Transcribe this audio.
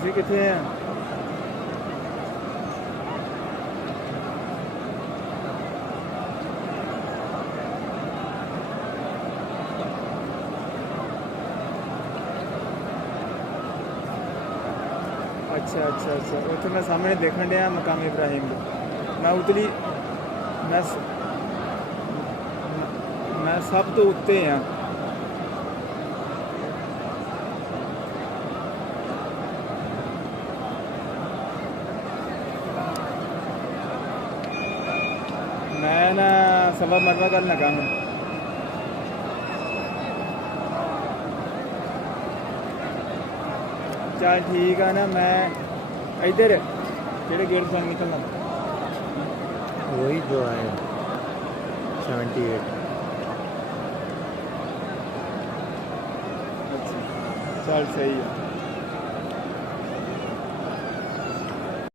ਤੁਸੀਂ ਕਿੱਥੇ ਆ? अच्छा अच्छा अच्छा उत्थे मैं सामने देखन डया मकाम इब्राहिम मैं उतली मैं सब तो उत्ते हाँ। मैं ना सवा मरवा कर लगा हूँ। चल ठीक है ना मैं इधर केड़े गेट से निकलना? वही जो है 78। अच्छा चल सही है।